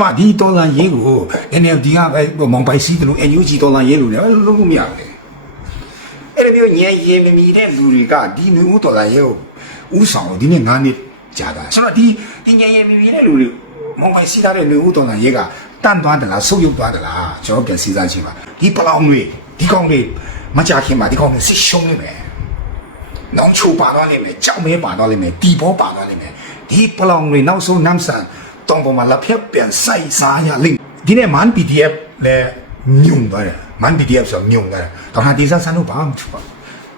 မှာဒီဒေါ်လာရေးကို NLD ကပဲမောင်ပိုင်စီးတယ်လို့ NUG ဒေါ်လာရေးလို့လည်းလုံးလုံးမရဘူးလေအဲ့လိုမျိုးညံရင်မမီတဲ့လူတွေကဒီနူးဒေါ်လာရေးကိုဥဆောင်ဒီနေ့9နှစ်ကြာတာဆိုတော့ဒီဒီညံရင်မမီတဲ့လူတွေမောင်ပိုင်စီးထားတဲ့နူးဒေါ်လာရေးကတန့်သွားတယ်လားဆုပ်ယုပ်သွားတယ်လားကျွန်တော်ပြန်စဉ်းစားကြည့်ပါဒီပလောင်တွေဒီကောင်တွေမကြခင်မှာဒီကောင်တွေစစ်ရှုံးနေမယ်နောင်ချိုပါသွားလိမ့်မယ်ကြောင်မဲပါသွားလိမ့်မယ်တီဘောပါသွားလိမ့်မယ်ဒီပလောင်တွေနောက်ဆုံးနမ်ဆန် တောင်ပေါ်မှာလက်ဖက်ပြန်ဆိုင်စားရလိမ့်ဒီနေ့မန် PDF လဲညုံသွားတယ်မန် PDF ဆိုညုံသွားတယ်တော့ဟာဒီစားဆန်းတို့ဘာမှမဖြစ်ပါဘူး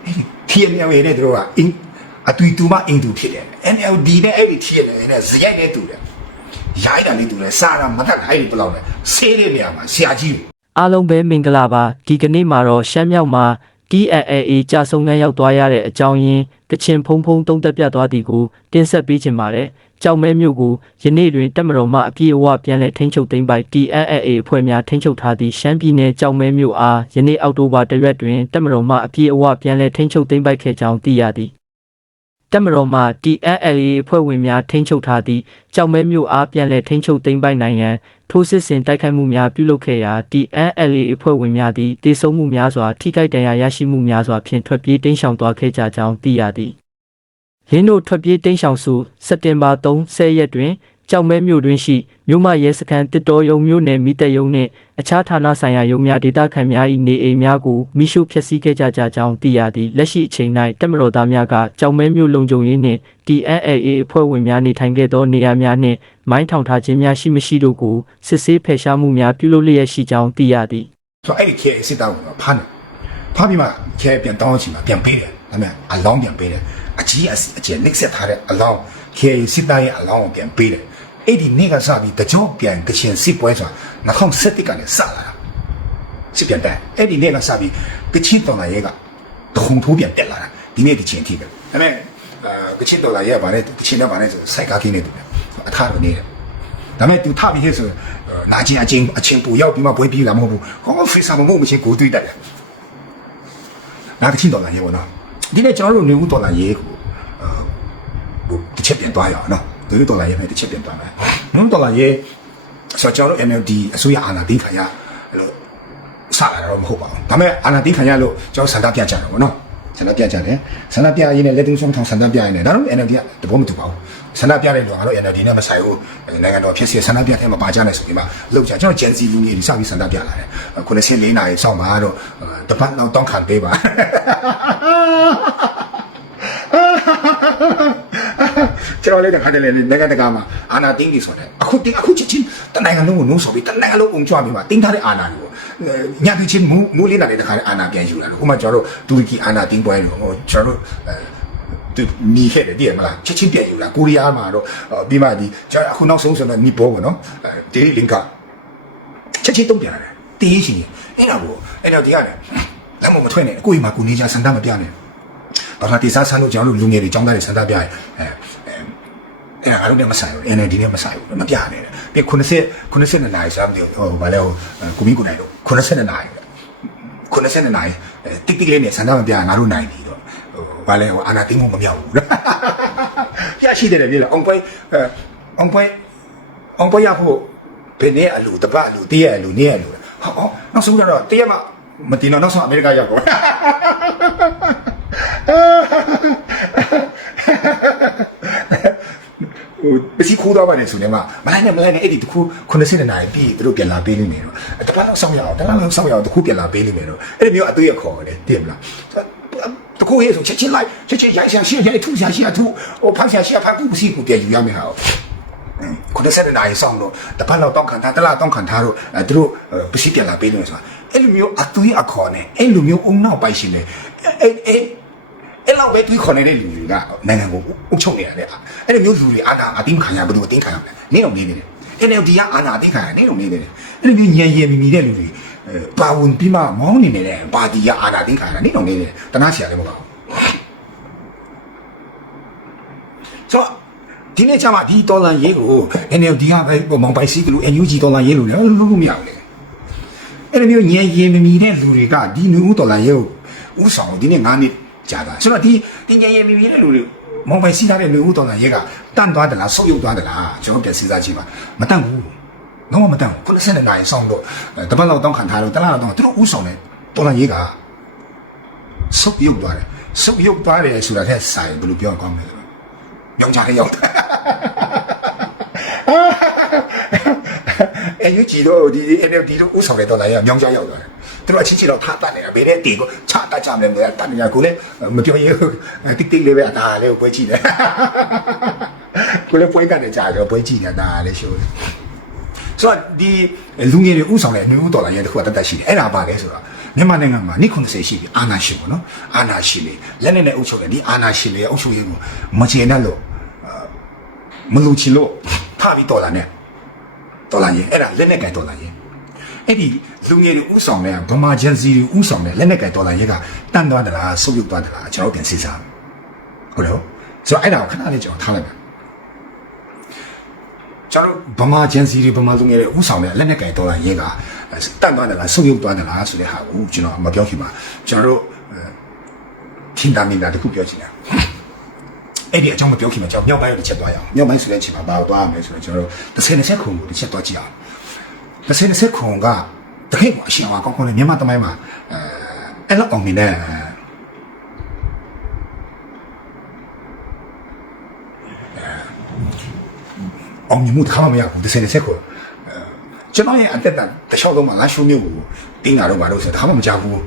အဲ့ဒီ TNL ရဲ့တို့ကအင်းအတူတူမအင်းတူဖြစ်တယ် NLD နဲ့အဲ့ဒီ TNL နဲ့ဇရိုက်နဲ့တူတယ်ရိုက်တာလေးတူတယ်စားတာမတတ်အဲ့ဒီပလောင်နဲ့ဆေးတဲ့နေရာမှာဆရာကြီးအားလုံးပဲမင်္ဂလာပါဒီကနေ့မှာတော့ရှမ်းမြောက်မှာ DNAA ကြာဆုံးခန်းရောက်သွားရတဲ့အကြောင်းရင်းကချင်ဖုံဖုံတုံးတက်ပြတ်သွားသည်ကိုတင်ဆက်ပေးခြင်းပါတယ် ကြောင်မဲမြို့ကိုယနေ့တွင်တက်မတော်မှအပြည့်အဝပြန်လည်ထိန်းချုပ်သိမ်းပိုက် DNAA အဖွဲ့များထိန်းချုပ်ထားသည့်ရှမ်းပြည်နယ်ကြောင်မဲမြို့အားယနေ့အောက်တိုဘာတရက်တွင်တက်မတော်မှအပြည့်အဝပြန်လည်ထိန်းချုပ်သိမ်းပိုက်ခဲ့ကြောင်းသိရသည်တက်မတော်မှ TNLA အဖွဲ့ဝင်များထိန်းချုပ်ထားသည့်ကြောက်မဲမြို့အားပြန်လည်ထိန်းချုပ်သိမ်းပိုက်နိုင်ရန်ထိုးစစ်ဆင်တိုက်ခိုက်မှုများပြုလုပ်ခဲ့ရာ TNLA အဖွဲ့ဝင်များသည်တေဆုံးမှုများစွာထိခိုက်ဒဏ်ရာရရှိမှုများစွာဖြင့်ထွက်ပြေးတိမ်းရှောင်သွားခဲ့ကြကြောင်းသိရသည် ရင်းတို့ထွက်ပြေးတိမ်းရှောင်စုစက်တင်ဘာ30ရက်တွင်ကြောက်မဲမြို့တွင်ရှိမြို့မရဲစခန်းတစ်တော်ရုံမြို့နယ်မိသက်ရုံနှင့်အခြားဌာနဆိုင်ရာရုံများဒေသခံများ၏နေအိမ်များကိုမိရှုဖျက်ဆီးခဲ့ကြကြကြောင်းသိရသည်လက်ရှိအချိန်၌တက်မတော်သားများကကြောက်မဲမြို့လုံခြုံရေးနှင့် DNAA အဖွဲ့ဝင်များနေထိုင်ခဲ့သောနေရာများနှင့်မိုင်းထောင်ထားခြင်းများရှိမရှိတို့ကိုစစ်ဆေးဖယ်ရှားမှုများပြုလုပ်လျက်ရှိကြောင်းသိရသည်ဆိုတော့အဲ့ဒီခဲစစ်တောက်ကိုဖမ်းတယ်ဖမ်းပြီးမှခဲပြန်တောင်းချင်မှာပြန်ပေးတယ်ဒါပေမဲ့အလောင်းပြန်ပေးတယ်အ ကြီးအစီအကျယ်နှိမ့်ဆက်ထားတဲ့အလောင်းခဲစစ်သားရဲ့အလောင်းကိုပြန်ပေးတယ်အဲ့ဒီနေ့ကစပြီးတကြောပြန်ကချင်စစ်ပွဲဆိုတာ2017ကနေစလာတာစစ်ပြန်တယ်အဲ့ဒီနေ့ကစပြီးကချင်တော်လာရဲ့ကထုံထိုးပြန်တက်လာတာဒီနေ့ဒီချင်းထိပဲဒါပေမဲ့အာကချင်တော်လာရဲ့ကဗာလဲကချင်နဲ့ဗာလဲဆိုစိုက်ကခင်းနေတယ်အထားနေတယ်ဒါပေမဲ့ तू ထပြီးခဲ့ဆိုရင်အာနာကျင်အချင်းအချင်းပူရောက်ပြီးမှဘွဲပြီးလာမဟုတ်ဘူးဟောဖေးစာမမို့မချင်းကိုတွေးတတ်တယ်နာကချင်းဒေါ်လာရေးပေါ့နော်ဒီနေ့ကျွန်တော်တို့နေဦးဒေါ်လာရေးကိုအာဟိုတစ်ချက် ပြန်သွားရအောင်နော်နေဦးဒေါ်လာရေးနဲ့တစ်ချက်ပြန်သွားမယ်နေဦးဒေါ်လာရေးဆိုတော့ကျွန်တော်တို့ MLD အစိုးရအာဏာသိမ်းခံရအဲ့လိုစလာတော့မဟုတ်ပါဘူးဒါပေမဲ့အာဏာသိမ်းခံရလို့ကျွန်တော်စန္ဒပြကြတာပေါ့နော်ဆန္ဒပြကြတယ်ဆန္ဒပြရင်းနဲ့လက်သွင်းဆုံးထောင်ဆန္ဒပြရင်းနဲ့ဒါတော့ NLD ကတဘောမတူပါဘူးဆန္ဒပြတဲ့လူကတော့ NLD နဲ့မဆိုင်ဘူးနိုင်ငံတော်ဖြစ်စီဆန္ဒပြတဲ့မှာပါကြတယ်ဆိုပြီးမှလောက်ကြကျွန်တော် Gen Z လူကြီးတွေစပြီးဆန္ဒပြလာတယ်94နာရီစောင့်မှာတော့တပတ်တော့တောင်းခံပေးပါ ကျွန်တော်လည်းတခါတည်းလည်းနိုင်ငံတကာမှာအာနာတင်းကြီးဆိုတယ်အခုတင်းအခုချက်ချင်းတနိုင်ငံလုံးကိုနှိုးဆော်ပြီးတနိုင်ငံလုံးအုံကြွပြီးမှတင်းထားတဲ့အာနာတွေကိုညတူချင်းမူမူလေးနာတွေတခါတည်းအာနာပြန်ယူလာတယ်ဥပမာကျွန်တော်တို့တူရကီအာနာတင်းပွဲလို့ဟိုကျွန်တော်တို့သူနီခဲ့တယ်တည်ရမလားချက်ချင်းပြန်ယူလာကိုရီးယားမှာတော့ပြီးမှဒီကျွန်တော်အခုနောက်ဆုံးဆိုတော့နီပေါ်ပေါ့နော်ဒီလင်ကာချက်ချင်းတုံးပြန်လာတယ်တေးရှင်အဲ့ဒါကိုအဲ့တော့ဒီကလည်းလက်မမထွက်နဲ့ကိုကြီးမှာကိုနေကြစန္ဒမပြနဲ့ဘာသာတေစာဆန်းတို့ကျွန်တော်တို့လူငယ်တွေចောင်းသားတွေစန္ဒပြရဲအဲ အဲ့ဒါအားလုံးနဲ့မဆိုင်ဘူး NLD နဲ့မဆိုင်ဘူးမပြနဲ့ပြီး90 90နာရီစားမသိဘူးဟိုဗာလဲဟိုကိုမင်းကိုနိုင်တော့90နာရီ90နာရီတိတိလေးနဲ့စန္ဒမပြငါတို့နိုင်ပြီတော့ဟိုဗာလဲဟိုအာနာသိမှုမမြောက်ဘူးပြရှိတယ်လေအောင်ပွဲအောင်ပွဲအောင်ပွဲရဖို့ဘယ်နဲ့အလူတပတ်အလူတည့်ရအလူနေရအလူဟောနောက်ဆုံးတော့တည့်ရမမတင်တော့နောက်ဆုံးအမေရိကရောက်တော့ ဟိုပစီခိုးတော့ပါတယ်ဆိုနေမှာမလိုက်နဲ့မလိုက်နဲ့အဲ့ဒီတခု90နာရီပြီးသူတို့ပြန်လာပေးလိမ့်မယ်တော့တပတ်လောက်စောင့်ရအောင်တပတ်လောက်စောင့်ရအောင်တခုပြန်လာပေးလိမ့်မယ်တော့အဲ့ဒီမျိုးအသွေးရခေါ်တယ်တည်မလားတခုရေးဆိုချက်ချင်းလိုက်ချက်ချင်းရိုက်ရှာရှေ့ရိုက်ထူရှာရှေ့ထူဟိုဖမ်းရှာရှေ့ဖမ်းပစီကိုပြန်ယူရမယ်ဟာ90နာရီစောင့်တော့တပတ်လောက်တောင်းခံထားတလားတောင်းခံထားတော့အဲသူတို့ပစီပြန်လာပေးလိမ့်မယ်ဆိုတာအဲ့လိုမျိုးအသွေးအခေါ်နဲ့အဲ့လိုမျိုးအုံနောက်ပိုက်ရှင်လေအဲ့အဲ့အဲ့ လောက်ပဲတွေးခေါ်နေတဲ့လူတွေကနိုင်ငံကိုအုပ်ချုပ်နေရတယ်အဲ့လိုမျိုးလူတွေအာဏာအတင်းခံရဘယ်သူအတင်းခံရမလဲနေတော့နေနေတယ် NLD ကအာဏာအတင်းခံရနေတော့နေနေတယ်အဲ့လိုမျိုးညံရည်မီမီတဲ့လူတွေပါဝင်ပြီးမှမောင်းနေနေတဲ့ပါတီကအာဏာအတင်းခံရနေတော့နေနေတယ်တနာဆရာလည်းမဟုတ်ဘူးဆိုဒီနေ့ကျမှဒီတော်လန်ရေးကို NLD ကပဲမောင်ပိုင်စီကလူ NUG တော်လန်ရေးလို့လည်းလုံးလုံးမရဘူးလေအဲ့လိုမျိုးညံရည်မီမီတဲ့လူတွေကဒီနူးတော်လန်ရေးကိုဥဆောင်ဒီနေ့9နှစ် ကြာတာဆိုတော့ဒီဒီညံရည်မီမီတဲ့လူတွေမောင်ပိုင်စီထားတဲ့လူဦးတော်လန်ရဲကတန့်သွားတယ်လားဆုပ်ယုပ်သွားတယ်လားကျွန်တော်ပြန်စဉ်းစားကြည့်ပါမတန့်ဘူးမလုံးဝမတန်ဘူး90နိုင်ဆောင်တော့တပတ်လောက်တောင်းခံထားလို့တလားတော့သူတို့ဥဆောင်တယ်တော်လာရေးကဆုပ်ယုတ်သွားတယ်ဆုပ်ယုတ်သွားတယ်ဆိုတာထက်ဆိုင်ဘယ်လိုပြောကောင်းလဲညောင်ကြခဲ့ရောက်တယ် အဲ့ယူကြည့်တော့ဒီ NLD တို့ဥဆောင်တယ်တော်လာရေးကညောင်ကြရောက်သွားတယ်သူတို့အချင်းချင်းတော့ထားတတ်နေတာဘယ်နဲ့တီကိုချတတ်ကြမလဲတတ်နေတာကိုလည်းမပြောရဘူးတိတိလေးပဲအသာလေးကိုပွဲကြည့်တယ်ကိုလည်းပွဲကနေကြာတော့ပွဲကြည့်နေတာလေးရှိုးတယ်ဆိုတော့ဒီလူငယ်တွေဥဆောင်တဲ့မျိုးတော်လာရဲ့တစ်ခုကတတ်တတ်ရှိတယ်အဲ့ဒါပါလဲဆိုတော့မြန်မာနိုင်ငံမှာနှစ်90ရှိပြီအာဏာရှင်ပေါ့နော်အာဏာရှင်တွေလက်နဲ့နဲ့အုပ်ချုပ်တယ်ဒီအာဏာရှင်တွေရဲ့အုပ်ချုပ်ရေးကိုမချေနဲ့လို့အာမလူချီလို့ဖပြီးတော်လာနဲ့ တော်လာရဲ့အဲ့ဒါလက်နဲ့ကင်တော်လာရဲ့အဲ့ဒီလူငယ်တွေဥဆောင်တဲ့ဗမာဂျန်စီတွေဥဆောင်တဲ့လက်နဲ့ကင်တော်လာရဲ့ကတန်သွားသလားဆုပ်ယုပ်သွားသလားကျွန်တော်ပြန်စဉ်းစားမယ်ဟုတ်တယ်ဟုတ်ဆိုတော့အဲ့ဒါကိုခဏလေးကျွန်တော်ထားလိုက်မယ်ကျွန်တော်ဗမာဂျန်စီတွေဗမာလူငယ်တွေဥဆောင်တဲ့လက်နက်ကင်ဒေါ်လာရင်းကတန့်သွားတယ်လားဆုပ်ယုပ်သွားတယ်လားဆိုတဲ့ဟာကိုကျွန်တော်မပြောခင်မှာကျွန်တော်တို့ထင်တာမြင်တာတခုပြောချင်တယ် အဲ့ဒီအကြောင်းမပြောခင်မှာကျွန်တော်မြောက်ပိုင်းကိုတစ်ချက်သွားရအောင်မြောက်ပိုင်းဆိုတဲ့အချိန်မှာဘာလို့သွားရမလဲဆိုတော့ကျွန်တော်တို့30 20ခုကိုတစ်ချက်သွားကြည့်အောင်30 20ခုကတကယ်ကိုအရှင်အောင်ကောင်းကောင်းလေးမြန်မာတမိုင်းမှာအဲအဲ့လောက်အောင်နေတဲ့အောင်မြင်မှုတစ်ခါမှမရဘူးတစ်ဆယ်တစ်ဆက်ကိုအဲကျွန်တော်ရဲ့အသက်တန်တစ်လျှောက်လုံးမှာလာရှုံမျိုးကိုတင်းတာတော့ဘာလို့ဆိုတော့တစ်ခါမှမကြဘူး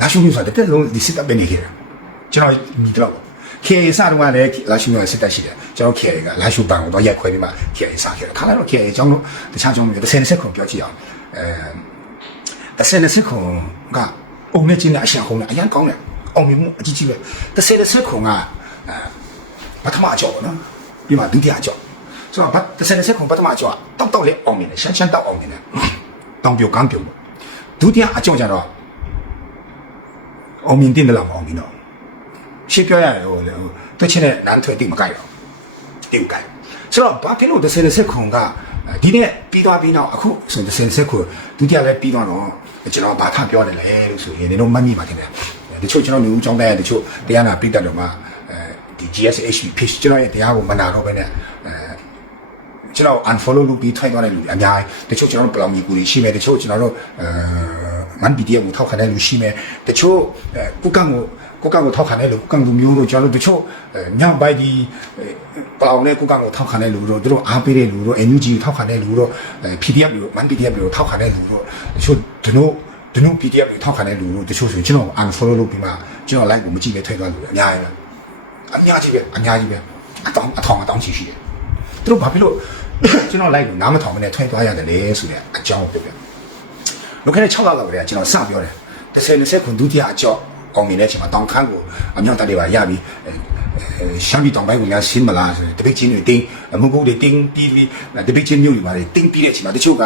လာရှုံမျိုးဆိုတာတစ်သက်လုံးဒီစစ်တပ်ပဲနေခဲ့တယ် ကျွန်တော်ဒီတော့ခေစတော့ကလည်းလာရှုံမျိုးစစ်တပ်ရှိတယ်ကျွန်တော်ခေကလာရှုပန်ကိုတော့ရက်ခွဲပြီးမှခေစခဲ့တယ်ခါလာတော့ခေအကြောင်းလို့တခြားကြောင်းမျိုးတစ်ဆယ်တစ်ဆက်ကိုပြောကြည့်အောင်အဲတစ်ဆယ်တစ်ဆက်ကအုံနဲ့ချင်းတဲ့အရှံခုံးနဲ့အရန်ကောင်းတယ်အောင်မြင်မှုအကြီးကြီးပဲတစ်ဆယ်တစ်ဆက်ခုကအဲပထမအကြောပေါ့နော်ပြီးမှဒုတိယအကြောဆိုတော့တစ်ဆယ်တစ်ဆက်ခုပထမအကြောတောက်တောက်လေးအောင်နေတယ်ရှမ်းရှမ်းတောက်အောင်နေတယ်တောင်ပြုတ်ကမ်းပြုတ်ဒုတိယအကြောကျတော့အောင်မြင်တင်တယ်လားမအောင်မြင်တော့ ရှင်းပြောရတယ်ဟိုလေတွက်ချင်းနဲ့နန်းထွေတိတ်မကြိုက်တော့တိတ်မကြိုက်ဆိုတော့ဘာဖြစ်လို့တစ်ဆယ်တစ်ဆက်ခုကဒီနေ့ပြီးသွားပြီးနောက်အခုဆိုတစ်ဆယ်တစ်ဆက်ခုဒုတိယလည်းပြီးသွားတော့ကျွန်တော်ဘာထပြောတယ်လဲလို့ဆိုရင်ဒီတော့မှတ်မိပါခင်ဗျာတချို့ကျွန်တော်လူဦးကြောင်းတိုင်းတချို့တရားနာပြတ်တယ်မှာအဲဒီ GSHP page ကျွန်တော်ရဲ့တရားကိုမနာတော့ဘဲနဲ့အဲကျွန်တော် unfollow လုပ်ပြီးထိုင်သွားတဲ့လူတွေအများကြီးတချို့ကျွန်တော်တို့ပလောင်မီကူတွေရှိမယ်တချို့ကျွန်တော်တို့အဲမန်ပီတီကိုထောက်ခံတဲ့လူရှိမယ်တချို့အဲကုကံ ကိုကုကံကိုထောက်ခံတဲ့လူကုကံလူမျိုးတို့ကျွန်တော်တို့တချို့ညောင်ပိုက်ဒီပလောင်နဲ့ကုကံကိုထောက်ခံတဲ့လူတို့တို့အားပေးတဲ့လူတို့ NUG ကိုထောက်ခံတဲ့လူတို့ PDF လူမန် PDF လူထောက်ခံတဲ့လူတို့တချို့တို့တို့ PDF ကိုထောက်ခံတဲ့လူတို့တချို့ဆိုကျွန်တော် unfollow လုပ်ပြီးမှကျွန်တော် like ကိုမကြည့်ပဲထိသွားလူအများကြီးပဲအများကြီးပဲအများကြီးပဲအတောင်အထောင်အတောင်ချီရှိတယ်သူတို့ဘာဖြစ်လို့ကျွန်တော်လိုက်လို့နားမထောင်မနဲ့ထွင်သွားရတယ်လေဆိုတဲ့အကြောင်းပြောပြလောခဲ့တဲ့6လလောက်ကလေးကျွန်တော်စပြောတယ်30 20ခုဒုတိယအကြောင်း အောင်မြင်တဲ့အချိန်မှာတောင်ခန်းကိုအမြောက်တက်တွေပါရပြီးရှမ်းပြည်တောင်ပိုင်းကလည်းရှင်းမလားဆိုတပိတ်ချင်းတွေတင်းမုတ်ကုတ်တွေတင်းပြီးပြီးတပိတ်ချင်းမျိုးတွေပါတင်းပြီးတဲ့အချိန်မှာတချို့က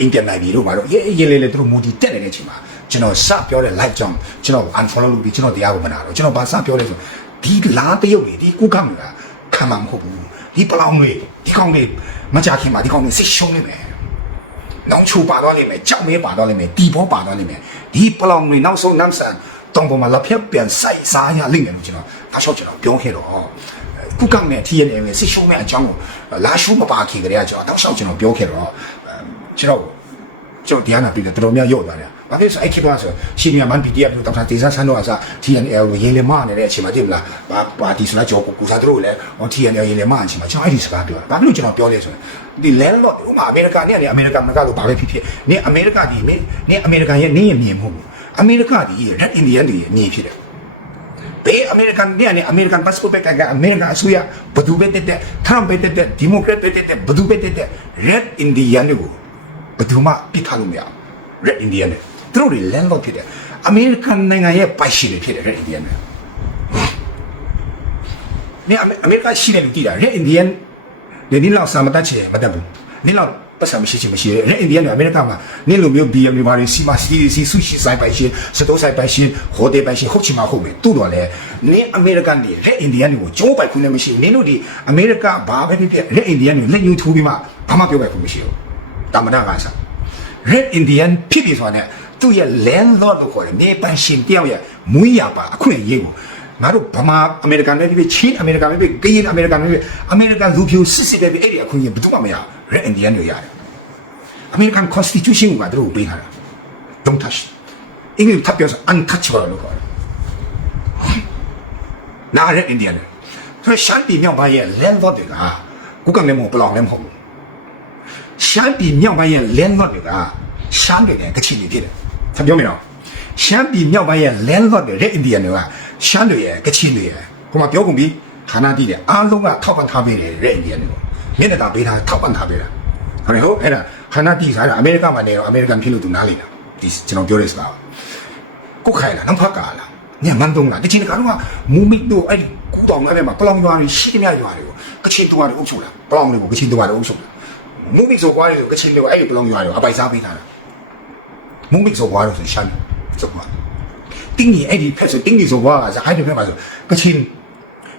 အင်တာနက်တွေတို့ပါတော့ရေးရေးလေးလေးတို့မူတီတက်နေတဲ့အချိန်မှာကျွန်တော်စပြောတဲ့ live ကြောင့်ကျွန်တော် unfollow လုပ်ပြီးကျွန်တော်တရားကိုမနာတော့ကျွန်တော်ဘာစပြောလဲဆိုဒီလာတရုပ်တွေဒီကုကံတွေကခံမှာမဟုတ်ဘူးဒီပလောင်တွေဒီကောင် တွေမကြခင်မှာဒီကောင်တွေစိတ်ရှုံးနေမယ်နောင်ချိုပါတော့လိမ့်မယ်ကြောက်မဲပါတော့လိမ့်မယ်တီဘောပါတော့လိမ့်မယ်ဒီပလောင်တွေနောက်ဆုံးနမ်ဆန်တောင်ပေါ်မှာလက်ဖြတ်ပြန်ဆိုင်စားရလိမ့်မယ်လို့ကျွန်တော်ဒါလျှောက်ကျွန်တော်ပြောခဲ့တော့ကုကံနဲ့ TNL နဲ့စစ်ရှုံးမဲ့အကြောင်းကိုလာရှုမပါခင်ကလေးကကျွန်တော်တောက်လျှောက်ကျွန်တော်ပြောခဲ့တော့ကျွန်တော်ကျွန်တော်တရားနာပြီးတော့တော်တော်များရော့သွားတယ်ဘာဖြစ်လို့အဲ့ခေတ်ကဆိုရှင်မြန်မန် PDF လို့တောက်တာဒေသဆန်းတော့အစား TNL ကိုရေးလေမနေတဲ့အချိန်မှာကြည့်မလားဘာပါတီဆိုတာကြောကိုကူစားတို့လည်း TNL ရေးလေမအချိန်မှာကျွန်တော်အဲ့ဒီစကားပြောတာဘာဖြစ်လို့ကျွန်တော်ပြောလဲဆိုရင်ဒီ landlord ဥမာအမေရိကန်နဲ့အမေရိကန်မကလို့ဘာပဲဖြစ်ဖြစ်နေအမေရိကန်ဒီနေနေအမေရိကန်ရဲ့နေရမြင်မှု အမေရိကန်ဒီ red indian တွေမြင်ဖြစ်တယ်ဘေးအမေရိကန်နဲ့အမေရိကန် passport ပဲကအမေရိကန်အစိုးရဘယ်သူပဲတက်တက် Trump ပဲတက်တက် Democrat ပဲတက်တက်ဘယ်သူပဲတက်တက် red indian တွေကိုဘယ်သူမှပြစ်ထားလို့မရဘူး red indian တွေသူတို့တွေ landlord ဖြစ်တယ်အမေရိကန်နိုင်ငံရဲ့ပိုင်ရှင်တွေဖြစ်တယ် red indian တွေနေအမေရိကန်ရှိတယ်လို့ကြည့်တာ red indian ဒီနေ့လောက်စာမတတ်ချင်မတတ်ဘူးနေ့လောက် ပတ်စံမရှိချင်မရှိရဲအိန္ဒိယနဲ့အမေရိကမှာနေ့လိုမျိုး BM တွေဘာတွေစီမာစီစီဆူရှိဆိုင်ပိုင်ရှင်စတိုးဆိုင်ပိုင်ရှင်ဟိုတယ်ပိုင်ရှင်ဟုတ်ချင်မှာဟုတ်မယ်တူတော့လေနင်းအမေရိကန်တွေလက်အိန္ဒိယတွေကိုကျိုးပိုင်ခွင့်နဲ့မရှိဘူးနင်းတို့ဒီအမေရိကဘာပဲဖြစ်ဖြစ်လက်အိန္ဒိယတွေလက်ညှိုးထိုးပြီးမှဘာမှပြောပိုင်ခွင့်မရှိဘူးတာမနာကစား Red Indian ဖြစ်ပြီဆိုတာနဲ့သူ့ရဲ့ landlord လို့ခေါ်တယ်နေပန်ရှင်တယောက်ရဲ့မွေးရပါအခွင့်အရေးကိုငါတို့ဗမာအမေရိကန်ပဲဖြစ်ဖြစ်ချင်းအမေရိကန်ပဲဖြစ်ဖြစ်ကရင်အမေရိကန်ပဲဖြစ်ဖြစ်အမေရိကန်လူဖြူစစ်စစ်ပဲဖြစ်အဲ့ဒီအခွင့်အရေးဘယ်သူမှမရ red indian တွေရတယ်အမေရိကန် constitution ကသူတို့ပေးထားတာ don't touch အင်္ဂလိပ်ထပ်ပြောဆို untouchable လို့ခေါ်တယ်နား red indian တွေဆိုရှမ်းပြည်မြောက်ပိုင်းရဲ့ landlord တွေကကုကလည်းမဟုတ်ပလောင်လည်းမဟုတ်ဘူးရှမ်းပြည်မြောက်ပိုင်းရဲ့ landlord တွေကရှမ်းတွေနဲ့ကချင်တွေဖြစ်တယ်ထပ်ပြောမယ်နော်ရှမ်းပြည်မြောက်ပိုင်းရဲ့ landlord တွေ red indian တွေကရှမ်းတွေရဲ့ကချင်တွေရဲ့ဟိုမှာပြောကုန်ပြီဌာနတည်တယ်အားလုံးကထောက်ပံ့ထားပေးတယ် red indian တွေကို မျက်နှာတာပေးထားထောက်ပံ့ထားပေးတာဟုတ်တယ်ဟုတ်အဲ့ဒါဌာနတည်စားတာအမေရိကမှာနေတော့အမေရိကန်ဖြစ်လို့သူနားလေတာဒီကျွန်တော်ပြောတဲ့စကားကိုခိုင်လားနောက်ဖက်ကလားညမန်တုံးလားတချင်ကတော့မူမီတို့အဲ့ဒီကူတောင်အဲ့ဘက်မှာပလောင်ရွာတွေရှိသမျှရွာတွေကိုကချင်တူရတယ်အုပ်ချုပ်လားပလောင်တွေကိုကချင်တူရတယ်အုပ်ချုပ်လားမူမီဆိုကွာတွေကချင်တွေကိုအဲ့ဒီပလောင်ရွာတွေကိုအပိုက်စားပေးထားတာမူမီဆိုကွာလို့ဆိုရှမ်းဆိုကွာတင်းကြီးအဲ့ဒီဖက်ဆိုတင်းကြီးဆိုကွာဇာဟိုင်းတွေဖက်မှာဆိုကချင်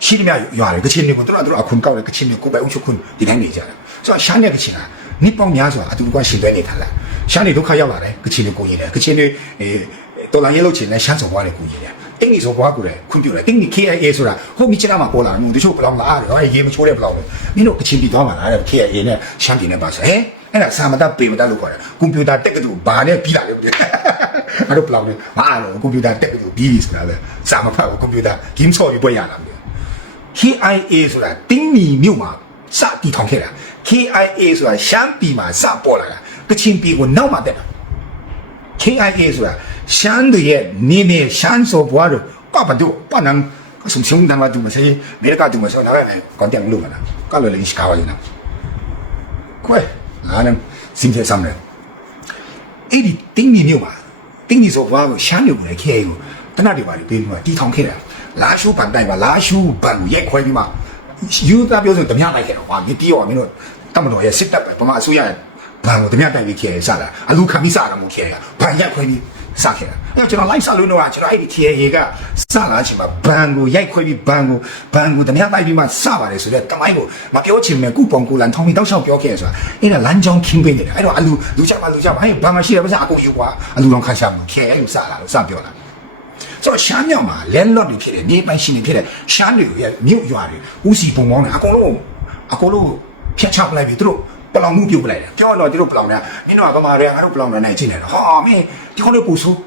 ရှိသမျှရွာတွေကချင်တွေကိုတို့တို့အခုကောက်တယ်ကချင်တွေကိုပဲအုပ်ချုပ်ခွင့်ဒီတိုင်းနေကြတယ်ဆိုတော့ရှမ်းနဲ့ကချင်ကနိပေါင်းများစွာအတူတကွရှင်သွဲနေထားလားရှမ်းတွေဒုက္ခရောက်လာတယ်ကချင်တွေကိုရင်တယ်ကချင်တွေအဲတော်လိုင်းရဲလို့ချင်လဲရှမ်းစော်ဘွားတွေကူညီတယ်တင်းကြီးစော်ဘွားကူတယ်ခွင့်ပြုတယ်တင်းကြီး KIA ဆိုတာဟိုမိချနာမှာပေါ်လာတယ်တချို့ဘလောင်လာတယ်ဟောရေမချိုးတဲ့ဘလောင်ပဲမင်းတို့ကချင်ပြည်သွားမှာလားတဲ့ KIA နဲ့ရှမ်းပြည်နဲ့ပါဆိုဟဲ့အဲ့ဒါစာမတတ်ပေမတတ်လို့ခေါ်တယ်ကွန်ပျူတာတက်ကတူဘာနဲ့ပြီးတာလဲအဲ့တို့ဘလောင်နဲ့ဘာလို့ကွန်ပျူတာတက်ကတူပြီးဆိုတာလဲစာမဖတ်ဘူးကွန်ပျူတာ game ဆော့ပြီးပွဲရတာမျိုး KIA ဆိုတာတင်းမီမြို့မှာစတီထောင်ခဲ့တာ KIA ဆိုတာရှမ်းပြည်မှာစပေါ်လာတာကချင်ပြည်ကိုနောက်မှတက်တာ KIA ဆိုတာရှမ်းတွေရဲ့နေနေရှမ်းစော်ဘွားတို့ပပတို့ပနံ什么兄弟们都没谁，没得干都没说，那个搞电路嘛，搞了零西卡哇就那，快，哪能今天上来？အဲ့ဒီတင်းနေမြို့မှာတင်းနေဆိုဘွားကိုရှမ်းလူကိုလည်းခဲကိုတနတ်တွေပါပြီးပြီးမှတီထောင်ခဲ့တာ လာရှုပန်တိုင်ပါလာရှုပန်ကိုရိုက်ခွဲပြီးမှယူသားပြောဆိုဓမြလိုက်ခဲ့တော့ဟာမင်းတီးရောမင်းတို့တမတော်ရဲ့စစ်တပ်ပဲဗမာအစိုးရရဲ့ဘန်ကိုဓမြတိုင်ပြီးခဲစတာအလူခံပြီးစတာမဟုတ်ခဲတာဘန်ရိုက်ခွဲပြီးစခဲ့တာအဲ့တော့ကျွန်တော် live စလို့တော့ကျွန်တော်အဲ့ဒီ KA ကစလာချိန်မှာဘန်ကိုရိုက်ခွဲပြီးဘန်ကိုဘန်ကိုဓမြတိုင်ပြီးမှစပါတယ်ဆိုတော့တမိုင်းကိုမပြောချင်မဲ့ကုပုံကူလန်ထောင်းပြီးတောက်လျှောက်ပြောခဲ့ဆိုတာအဲ့ဒါလမ်းကြောင်းခင်းပေးနေတယ်အဲ့တော့အလူလူချပါလူချပါဟဲ့ဘာမှရှိတယ်ပါစအကုန်ယူကွာအလူတော်ခါရှာမှာ KA လို့စလာလို့စပြောလာ ဆိုတော့ရှမ်းမြောက်မှာ landlord တွေဖြစ်တယ်မြေပိုင်ရှင်တွေဖြစ်တယ်ရှမ်းတွေရဲ့မြို့ရွာတွေဦးစီပုံပေါင်းတယ်အကုန်လုံးအကုန်လုံးဖျက်ချပလိုက်ပြီသူတို့ပလောင်မှုပြုတ်ပလိုက်တယ်ပြောတော့သူတို့ပလောင်တယ်မင်းတို့ကဗမာတွေကငါတို့ပလောင်တွေနိုင်ကျင်တယ်ဟာမင်းဒီခေါင်းလေးပူဆိုး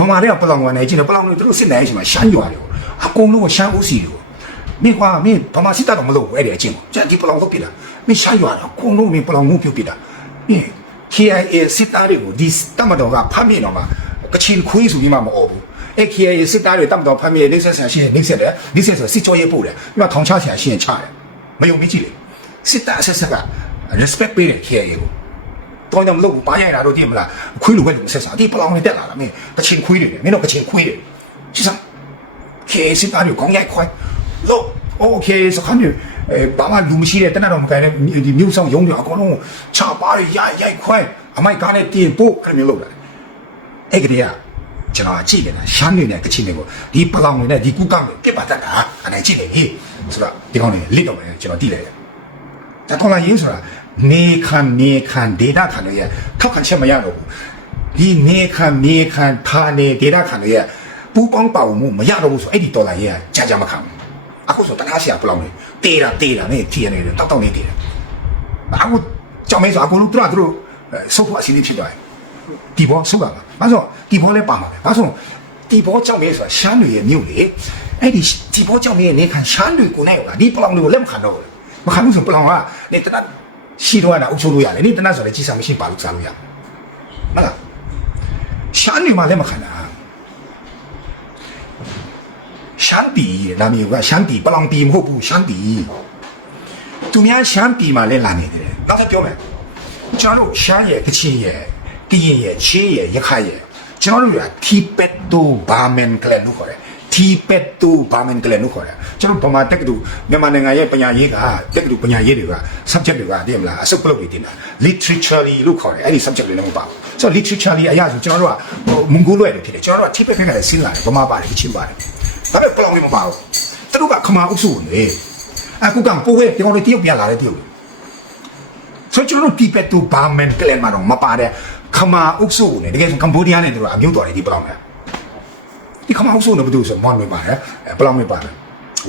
ဗမာတွေကပလောင်တွေနိုင်ကျင်တယ်ပလောင်တွေသူတို့စစ်နိုင်ရှင်မှာရှမ်းရွာတွေကိုအကုန်လုံးကရှမ်းဦးစီတွေကိုမင်းကွာမင်းဗမာစစ်တပ်တော့မလုပ်ဘူးအဲ့ဒီအချင်းကိုကျန်ဒီပလောင်လုပ်ပြတာမင်းရှမ်းရွာတော့အကုန်လုံးမင်းပလောင်မှုပြုတ်ပြတာမင်း KIA စစ်သားတွေကိုဒီတမတော်ကဖမ်းမြင်တော့မှာကချင်ခွေးဆိုပြီးမှမအော်ဘူး အဲ့ KIA စစ်သားတွေတမတော်ဖမ်းမြင်နေဆက်ဆန်ရှင်းနေဆက်တယ်နေဆက်ဆိုစစ်ကြောရေးပို့တယ်ပြီးမှထောင်ချဆရာရှင်းချတယ်မယုံမကြည့်လေစစ်သားဆက်ဆက်က respect ပေးတယ် KIA ကိုတော့တော့မလုပ်ဘူးပါရိုက်တာတော့ကြည့်မလားခွေးလိုပဲလူဆက်စားဒီပလောင်နေတက်လာတာမင်းကချင်ခွေးတွေမင်းတို့ကချင်ခွေးတွေချစ်စမ်း KIA စစ်သားတွေကောင်းရိုက်ခွဲလို့ okay စခန်းတွေအဲဘာမှလူမရှိတဲ့တနတ်တော်မကန်တဲ့ဒီမြို့ဆောင်ရုံးတွေအကုန်လုံးချပါးရိုက်ရိုက်ခွဲအမိုက်ကားနဲ့တင်ပို့အဲ့လိုမျိုးလုပ်တာအဲ့ကလေးက ကျွန်တော်ကကြည့်နေတာရှမ်းနေနဲ့ကချင်တွေကိုဒီပလောင်တွေနဲ့ဒီကုကန့်တွေပြစ်ပါတတ်တာအနေကြည့်နေဟေးဆိုတော့ဒီကောင်တွေလစ်တော့မယ်ကျွန်တော်တိလိုက်တယ်။ဒါတော့လာရေးဆိုတာနေခံနေခံဒေတာခံတွေရထောက်ခံချက်မရတော့ဘူး။ဒီနေခံနေခံဌာနေဒေတာခံတွေရပူပေါင်းပါဝင်မှုမရတော့ဘူးဆိုအဲ့ဒီတော်လာရေးကကြာကြာမခံဘူး။အခုဆိုတနာစရာပလောင်တွေတေးတာတေးတာနဲ့ထီရနေတယ်တောက်တောက်နေတေးတယ်။အခုကြောင်မဲဆိုအကုန်လုံးသူတို့ကသူတို့ဆုပ်ဖို့အစီအစဉ်ဖြစ်သွားတယ်။ ဒီဘောဆုတ်တာပါ။ဘာလို့ဒီဘောလည်းပါမှာပဲ။ဘာလို့ဒီဘောကြောင့်လဲဆိုတာရှမ်းတွေရဲ့မြို့လေ။အဲ့ဒီဒီဘောကြောင့်ရဲ့နေခံရှမ်းတွေကိုနဲ့ရောဒီပလောင်တွေကိုလက်မခံတော့ဘူး။မခံဘူးဆိုပလောင်ကနေတနတ်ရှိတော့တာအုပ်ချုပ်လို့ရတယ်။နေတနတ်ဆိုလည်းကြီးစားမရှိပါလို့စားလို့ရ။မလား။ရှမ်းတွေမှလည်းမခံတာ။ရှမ်းပြည်လာမျိုးကရှမ်းပြည်ပလောင်ပြည်မဟုတ်ဘူးရှမ်းပြည်။သူများရှမ်းပြည်မှာလည်းလာနေတယ်။နောက်ထပ်ပြောမယ်။ကျွန်တော်တို့ရှားရဲ့ကချင်ရဲ့ ကရင်ရဲ့ချေးရဲ့ရခိုင်ရဲ့ကျွန်တော်တို့ကတီပက်တိုဘာမန်ကလလို့ခေါ်တယ်တီပက်တိုဘာမန်ကလလို့ခေါ်တယ်ကျွန်တော်ဗမာတက်ကတူမြန်မာနိုင်ငံရဲ့ပညာရေးကတက်ကတူပညာရေးတွေက subject တွေကတည်မလားအစုပ်ပလုတ်တွေတင်တာ literaturely လို့ခေါ်တယ်အဲ့ဒီ subject တွေလည်းမပါဘူးဆိုတော့ literaturally အရာဆိုကျွန်တော်တို့ကဟိုမွန်ဂိုလွဲ့တွေဖြစ်တယ်ကျွန်တော်တို့ကတီပက်ဖက်ကလည်းစဉ်းလာတယ်ဗမာပါတယ်ကချင်ပါတယ်ဒါပေမဲ့ပလောင်တွေမပါဘူးသူတို့ကခမာအုပ်စုဝင်လေအခုကပိုးခဲ့ဒီကောင်တွေတရုတ်ပြန်လာတယ်တရုတ်ဆိုတော့ကျွန်တော်တို့ဒီပက်တူဘာမန်ကလန်မှာတော့မပါတဲ့ ခမာအုပ်စုနဲ့တကယ်ဆိုကမ္ဘောဒီးယားနဲ့တို့ကအမျိုးတော်တွေဒီပလောင်တယ်ဒီခမအုပ်စုနဲ့ဘယ်သူဆိုမောင်တွေပါတယ်ပလောင်တွေပါတယ်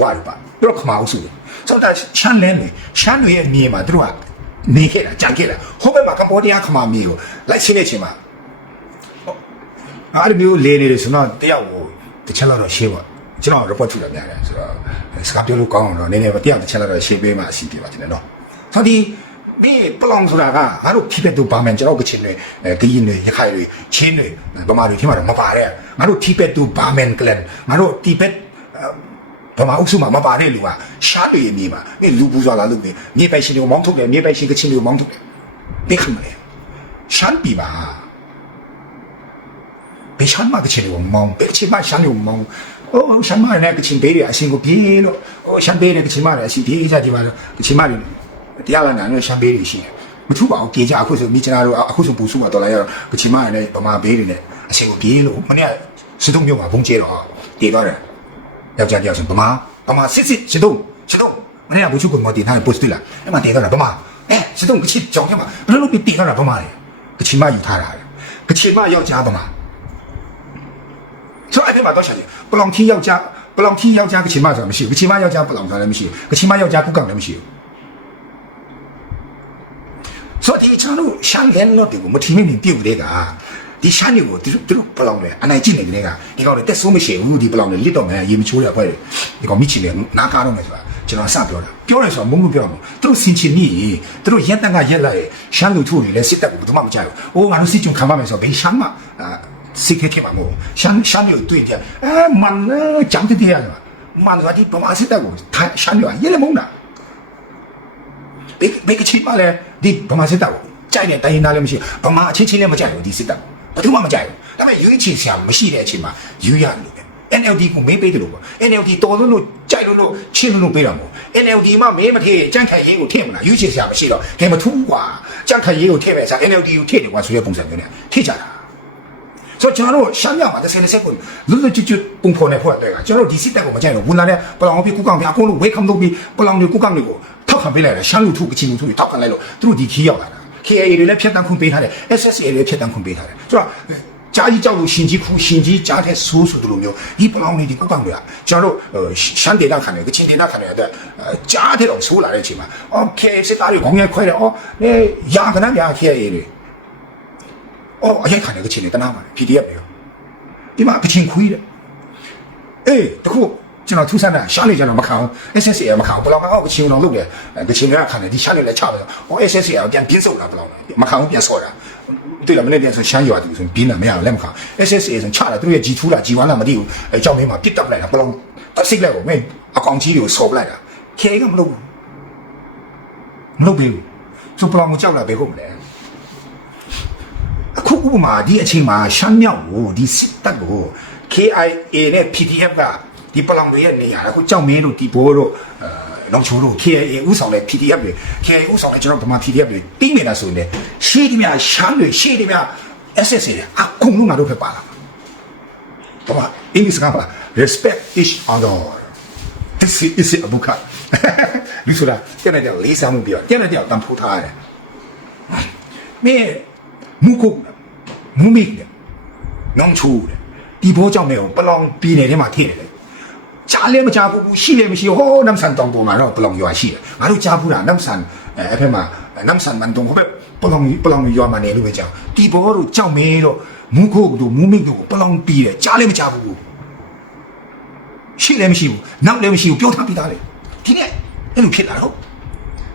ဝါတွေပါသူတို့ခမအုပ်စုဆိုတော့ရှမ်းလဲနေရှမ်းတွေရဲ့မြေမှာသူတို့ကနေခဲ့တာကြံခဲ့တာဟိုဘက်မှာကမ္ဘောဒီးယားခမမြေကိုလိုက်ရှင်းနေချိန်မှာအဲ့ဒီမျိုးလေနေတယ်ဆိုတော့တယောက်ကိုတစ်ချက်တော့ရှင်းပါကျွန်တော် report ထုတ်တာများတယ်ဆိုတော့စကားပြောလို့ကောင်းအောင်တော့နည်းနည်းပဲတယောက်တစ်ချက်တော့ရှင်းပေးမှအဆင်ပြေပါချင်တယ်နော်ဆိုတော့ဒီ မင်းပလောင်ဆိုတာကငါတို့ထိပဲသူပါမယ်ကျွန်တော်ကချင်တွေအဲကရင်တွေရခိုင်တွေချင်းတွေဗမာတွေထိမှတော့မပါတဲ့ငါတို့ထိပဲသူပါမယ်ကလန်ငါတို့တိဘက်ဗမာအုပ်စုမှာမပါတဲ့လူကရှားတွေရဲ့မြေမှာမင်းလူပူစွာလာလို့ပဲမြေပိုင်ရှင်တွေကိုမောင်းထုတ်တယ်မြေပိုင်ရှင်ကချင်တွေကိုမောင်းထုတ်တယ်သိခမလဲရှမ်းပြည်ပါဘယ်ရှမ်းမှာကချင်တွေကိုမောင်းဘယ်ချင်မှာရှမ်းတွေကိုမောင်းအိုးရှမ်းမနဲ့ကချင်ဘေးတွေအရှင်ကိုပြေးလို့အိုးရှမ်းဘေးနဲ့ကချင်မတွေအရှင်ပြေးကြဒီမှာလို့ကချင်မတွေတရားလာနာနဲ့ရှမ်းဘေးတွေရှိတယ်မထူပါဘူးပြေးကြအခုဆိုမိချနာတို့အခုဆိုပူစုမှာတော်လာရတော့ကချင်မတွေနဲ့ ဗမာဘေးတွေနဲ့အရှင်ကိုပြေးလို့မနေ့စစ်တုံးမျိုးမှာဘုံကျဲတော့တည်သွားတယ်ယောက်ျားတယောက်ဆိုဗမာဗမာစစ်စစ်စစ်တုံးစစ်တုံးမနေ့ကဘူချုကိုမတင်ထားပို့စတူလာအဲ့မှာတင်ထားတာဗမာအဲစစ်တုံးကချစ်ကြောင်ထဲမှာဘယ်လိုလုပ်ပြီးတင်ထားတာဗမာလေကချင်မယူထားတာကချင်မယောက်ျားဗမာဆိုအဲ့ဒီမှာတော့ရှာတယ်ပလောင်ထီယောက်ျားပလောင်ထီယောက်ျားကချင်မဆိုတာမရှိဘူးကချင်မယောက်ျားပလောင်ဆိုတာလည်းမရှိဘူးကချင်မယောက်ျားကုကောင်လည်းမရှိဘူး ဆိုတော့ဒီကျွန်တော်တို့ရှမ်းလန်လို့ဒီကိုမထီမင်းပြုတ်တဲ့ကဒီရှမ်းတွေကိုသူတို့သူတို့ပလောင်လေအနိုင်ကျင့်နေတဲ့ကဒီကောင်တွေတက်ဆိုးမရှိဘူးဒီပလောင်တွေလစ်တော့မယ်ရေမချိုးရဖွဲ့တယ်ဒီကောင်မိချင်တယ်နားကားတော့မယ်ဆိုတာကျွန်တော်စပြောတာပြောတယ်ဆိုတော့မုံမပြောဘူးသူတို့စင်ချင်မိသူတို့ရက်တန်ကရက်လိုက်ရှမ်းလူထုတွေလည်းစစ်တပ်ကဘယ်သူမှမကြိုက်ဘူးအိုးငါတို့စစ်ကြုံခံပါမယ်ဆိုတော့ဘယ်ရှမ်းမှစိတ်ခဲမှာမဟုတ်ရှမ်းရှမ်းမျိုးတွေ့ကြအဲမန်ကြမ်းတဲ့တရားမန်ကဒီပမာစစ်တပ်ကိုရှမ်းမျိုးရဲလေမုန်းတာဘယ်ဘယ်ကချိမလဲဒီဗမာစစ်တ ပ်ကိုကြိုက်တဲ့တိုင်းရင်းသားလည်းမရှိဗမာအချင်းချင်းလည်းမကြိုက်ဘူးဒီစစ်တပ်ဘယ်သူမှမကြိုက်ဘူးဒါပေမဲ့ရွေးချယ်ဆရာမရှိတဲ့အချိန်မှာယူရလို့ပဲ NLD ကိုမေးပေးတယ်လို့ပေါ့ NLD တော်လို့လို့ကြိုက်လို့လို့ချင်းလို့လို့ပေးတာမဟုတ် NLD မှမေးမထည့်ကြန့်ခိုင်ရေးကိုထည့်မလားရွေးချယ်ဆရာမရှိတော့ခင်မထူးကွာကြန့်ခိုင်ရေးကိုထည့်မယ်ဆို NLD ကိုထည့်တယ်ကွာဆိုတဲ့ပုံစံမျိုးနဲ့ထည့်ကြတာဆိုတော့ကျွန်တော်တို့ရှမ်းမြောက်မှာတစ်ဆယ်နှစ်ဆက်ကိုလွတ်လွတ်ကျွတ်ကျွတ်ပုံဖော်နေဖို့အတွက်ကကျွန်တော်တို့ဒီစစ်တပ်ကိုမကြိုက်ဘူးဝန်လာတဲ့ပလောင်ပြီးကုကောင်ပြအကုန်လုံး welcome လုပ်ပြီးပလောင်တွေကုကောင်တွေကို ထောက်ခံပေးလိုက်တယ်ရှမ်းလူထုကချင်လူထုတွေထောက်ခံလိုက်လို့သူတို့ဒီခီးရောက်လာတာ KAA တွေလည်းဖြတ်တန်းခွင့်ပေးထားတယ် SSA တွေလည်းဖြတ်တန်းခွင့်ပေးထားတယ်ဆိုတော့ကြားကြီးကြောက်လို့ရှင်ကြီးခူရှင်ကြီးကြားတဲ့ဆိုးဆိုတို့လိုမျိုးဒီပလောင်တွေဒီကုကောင်တွေကကျွန်တော်တို့ရှမ်းဒေသခံတွေကချင်ဒေသခံတွေအတွက်ကြားတဲ့တော့ဆိုးလာတဲ့အချိန်မှာအော် KAA စစ်သားတွေခေါင်းရိုက်ခွဲတယ်အော်နေရာကနန်းများ KAA တွေအော်အရိုက်ခံတဲ့ကချင်တွေတနာပါ PDF တွေဒီမှာကချင်ခွေးတယ်အေးတခု 今朝偷啥呢？下来叫侬没看，S S 也没看，不让俺我个前友让漏了，哎，个亲友看了，你下来来抢了，我 S S 也点变瘦了，不让了，没看我变瘦了，对了，没那边成乡友啊，就是变了，没有那么看，S S 也成抢了，都要挤吐了，挤完了没得有，哎，叫没嘛，跌倒来了，不让，得死来我咩啊，光挤流少不来了，看一个没漏，不有，说不让我叫了，别后没来。酷酷嘛，第一亲嘛，香料哦，第得哦，K I A 那 P D F 啊。 ဒီပလောင်တွေရဲ့နေရာအခုကြောက်မင်းတို့ဒီဘိုးတို့အဲလောင်ချိုးတို့ KIA ဥဆောင်တဲ့ PDF တွေ KIA ဥဆောင်တဲ့ကျွန်တော်ဗမာ PDF တွေပြီးနေတာဆိုရင်ရှေ့ဒီမြရှမ်းတွေရှေ့ဒီမြ SSA တွေအကုန်လုံးငါတို့ဖက်ပါလာဗမာအင်္ဂလိပ်စကားပါ respect each other this is a book လူဆိုတာတဲ့တဲ့လေးစားမှုပြောတဲ့တဲ့တန်ဖိုးထားရတယ်မင်းမူကုတ်မူမိတ်နောင်ချူတယ်ဒီဘောကြောင့်လည်းပလောင်ပြည်နယ်ထဲမှာထည့်တယ် လေကြားလည်းမကြားဘူးရှိလည်းမရှိဟောနမ်ဆန်တောင်ပေါ်မှာတော့ပလောင်ရွာရှိတယ်ငါတို့ကြားဘူးလားနမ်ဆန်အဲ့ဖက်မှာနမ်ဆန်မန်တုံဟိုဘက်ပလောင်ပလောင်ရွာမှာနေလို့ပဲကြောက်ဒီဘောတို့ကြောက်မဲတော့မူကုတ်တို့မူမိတ်တို့ပလောင်ပြည်တယ်ကြားလည်းမကြားဘူးရှိလည်းမရှိဘူးနောက်လည်းမရှိဘူးပြောထားပြီးသားလေဒီနေ့အဲ့လိုဖြစ်လာတော့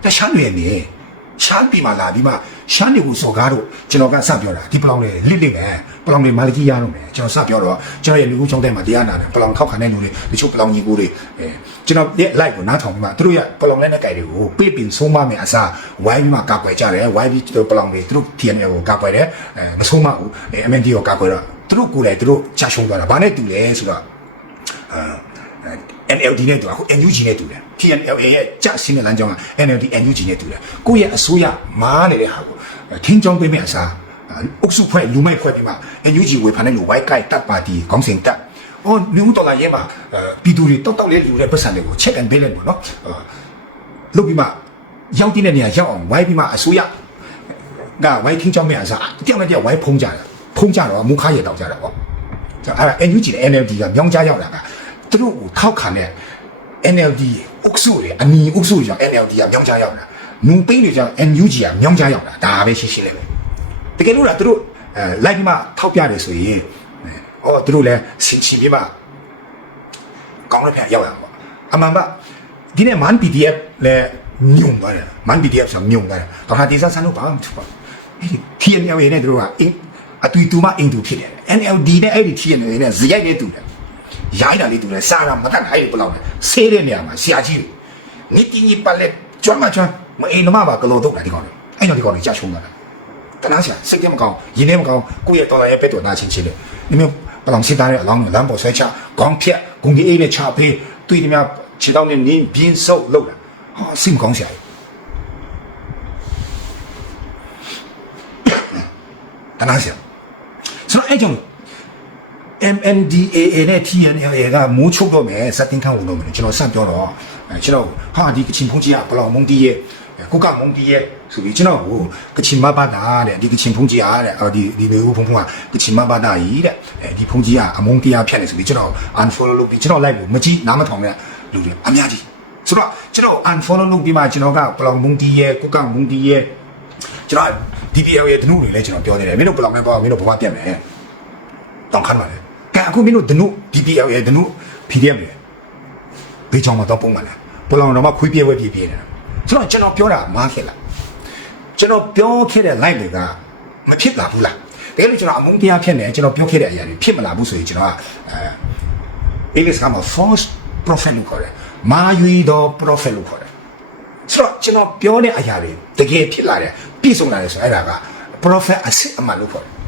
တခြားတွေနေ ရှမ်းပြည်မှာလာပြီးမှရှမ်းတွေကိုစော်ကားတော့ကျွန်တော်ကစပြောတာဒီပလောင်တွေလစ်လစ်မယ်ပလောင်တွေမာလကြီးရတော့မယ်ကျွန်တော်စပြောတော့ကျွန်တော်ရဲ့လူဦးချောင်းတဲ့မှာတရားနာတယ်ပလောင်ထောက်ခံတဲ့လူတွေတချို့ပလောင်ကြီးကိုတွေအဲကျွန်တော်ရဲ့ live ကိုနားထောင်ပြီးမှသူတို့ရဲ့ပလောင်လက်နဲ့ကြိုက်တွေကိုပေးပင်ဆုံးမမယ်အစားဝိုင်းပြီးမှကာကွယ်ကြတယ်ဝိုင်းပြီးသူတို့ပလောင်တွေသူတို့ TNL ကိုကာကွယ်တယ်အဲမဆုံးမဘူးအဲ MND ကိုကာကွယ်တော့သူတို့ကိုယ်လည်းသူတို့ချရှုံးသွားတာဘာနဲ့တူလဲဆိုတော့အာ NLD နဲ့တူအခု NUG နဲ့တူတယ် TNLA ရဲ့ကြာစင်းတဲ့လမ်းကြောင်းက NLD NUG နဲ့တူတယ်ကိုယ့်ရဲ့အစိုးရမားနေတဲ့ဟာကိုထင်းကြောင်းပေးမဲ့အစားအုပ်စုဖွဲ့လူမိုက်ဖွဲ့ပြီးမှ NUG ဝေဖန်တဲ့လူဝိုက်ကိုက်တပ်ပါတီခေါင်းစဉ်တပ်အော်လူဦးတော်လာရဲမှာပြည်သူတွေတောက်တောက်လေးလူတဲ့ပတ်စံတွေကို check and balance ပေါ့နော်လုပ်ပြီးမှရောက်တဲ့နေရာရောက်အောင်ဝိုင်းပြီးမှအစိုးရကဝိုင်းထင်းကြောင်းမဲ့အစားတယောက်နဲ့တယောက်ဝိုင်းဖုံးကြတယ်ဖုံးကြတော့မူခါရတောက်ကြတာပေါ့ကျွန်တော်အဲ့ဒါ NUG နဲ့ NLD ကမြောင်းကြားရောက်လာတာ သူတို့ကိုထောက်ခံတဲ့ NLD အုပ်စုတွေအမီအုပ်စုတွေကြောင့် NLD ကမြောင်းကြားရောက်လာနူပိန်းတွေကြောင့် NUG ကမြောင်းကြားရောက်လာဒါပဲရှင်းရှင်းလေးပဲတကယ်လို့လားသူတို့အဲလိုက်ပြီးမှထောက်ပြတယ်ဆိုရင်အော်သူတို့လည်းရှင်ရှင်ပြီးမှကောင်းတဲ့ပြန်ရောက်ရမှာပေါ့အမှန်ပါဒီနေ့ man PDF လည်းညုံသွားတယ် man PDF ဆိုညုံသွားတယ်တော့ဟာဒီစားဆန်းလို့ဘာမှမထူပါဘူးအဲ့ဒီ TNL ရဲ့နဲ့သူတို့ကအင်းအတူတူမှအင်တူဖြစ်တယ် NLD နဲ့အဲ့ဒီ TNL နဲ့ဇယိုက်နဲ့တူတယ် ရိုက်တာလေးတူတယ်စားတာမတတ်ခိုင်းဘလောက်လဲဆေးတဲ့နေရာမှာဆရာကြီးနိတိနိပတ်လက်ကျွမ်းမကျွမ်းမအိမ်တော့မှပါကလောတော့တာဒီကောင်တွေအဲ့တော့ဒီကောင်တွေကြာချုံတာတနာဆရာစိတ်ကမကောင်းရင်းနေမကောင်းကိုယ့်ရဲ့တော်တော်ရဲ့ပဲတော်နာချင်းချင်းလေဒီမျိုးပလောင်စစ်သားရဲ့အလောင်းလမ်းပေါ်ဆွဲချခေါင်းဖြက်ဂုံကြီးအိတ်နဲ့ချပေးတွေ့ဒီများခြေတောင်းနဲ့နင်းပြင်းဆုပ်လောက်တာဟာစိတ်မကောင်းဆရာကြီးတနာဆရာဆိုတော့အဲ့ကြောင့် MNDAA နဲ့ TNLA ကမိုးချုပ်တော့မယ်စက်တင်ခန့်ဝင်တော့မယ်ကျွန်တော်စပြောတော့အဲကျွန်တော်ဟာဒီကချင်ဖုန်ကြီးကဘလောင်မုံတီးရဲ့ကုကမုံတီးရဲ့ဆိုပြီးကျွန်တော်ဟိုကချင်မဘာသာတဲ့ဒီကချင်ဖုန်ကြီးအားတဲ့အော်ဒီဒီမျိုးဖုန်ဖုန်ကကချင်မဘာသာကြီးတဲ့အဲဒီဖုန်ကြီးကအမုံတရားဖြတ်နေဆိုပြီးကျွန်တော် unfollow လုပ်ပြီးကျွန်တော် like လို့မကြည့်နားမထောင်တဲ့လူတွေအများကြီးဆိုတော့ကျွန်တော် unfollow လုပ်ပြီးမှကျွန်တော်ကဘလောင်မုံတီးရဲ့ကုကမုံတီးရဲ့ကျွန်တော် DPL ရဲ့ဒနုတွေလည်းကျွန်တော်ပြောနေတယ်မင်းတို့ဘလောင်နဲ့ပေါ့မင်းတို့ဘဝပြတ်မယ်တောင်းခံပါလေ ကဲအခုမင်းတို့ဒနု DPL ရဲ့ဒနု PDF လေဘေးချောင်းမှာတော့ပုံမှန်လားဘလောင်တော့မှခွေးပြဲဝဲပြဲပြဲနေတာဆိုတော့ကျွန်တော်ပြောတာမားခဲ့လားကျွန်တော်ပြောခဲ့တဲ့ live တွေကမဖြစ်လာဘူးလားတကယ်လို့ကျွန်တော်အမုန်းတရားဖြစ်နေကျွန်တော်ပြောခဲ့တဲ့အရာတွေဖြစ်မလာဘူးဆိုရင်ကျွန်တော်ကအဲ English ကမှာ false prophet လို့ခေါ်တယ်မာယွီတော် prophet လို့ခေါ်တယ်ဆိုတော့ကျွန်တော်ပြောတဲ့အရာတွေတကယ်ဖြစ်လာတယ်ပြည့်စုံလာတယ်ဆိုအဲ့ဒါက prophet အစစ်အမှန်လို့ခေါ်တယ်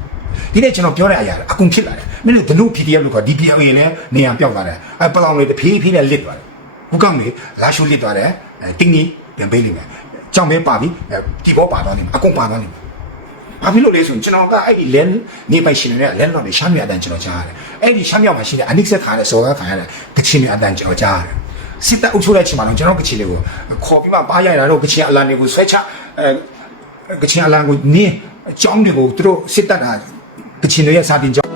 ဒီနေ့ကျွန်တော်ပြောတဲ့အရာအကုန်ဖြစ်လာတယ်မင်းတို့ဒနု PDF လို့ခေါ် DPL ရင်လည်းနေရာပြောက်သွားတယ်အဲပလောင်တွေတဖြည်းဖြည်းနဲ့လစ်သွားတယ်ဘုကောင်တွေလာရှုလစ်သွားတယ်အဲတင်းကြီးပြန်ပေးလိမ့်မယ်ကြောင်မဲပါပြီဒီဘောပါသွားလိမ့်မယ်အကုန်ပါသွားလိမ့်မယ်ဘာဖြစ်လို့လဲဆိုရင်ကျွန်တော်ကအဲ့ဒီလန်နေပိုင်ရှင်တွေနဲ့လန်တော့နေရှမ်းမြောက်အတန်းကျွန်တော်ကြားရတယ်အဲ့ဒီရှမ်းမြောက်မှာရှိတဲ့အနိစ္စခါနဲ့စော်ကားခါရတဲ့ကချင်တွေအတန်းကျွန်တော်ကြားရတယ်စစ်တပ်အုပ်ချုပ်တဲ့အချိန်မှာတော့ကျွန်တော်ကချင်တွေကိုခေါ်ပြီးမှပါရရတော့ကချင်အလံတွေကိုဆွဲချအဲကချင်အလံကိုနင်းအကြောင်းတွေကိုသူတို့စစ်တပ်က ကချင်တွေရဲ့စာတင်ကြောင်း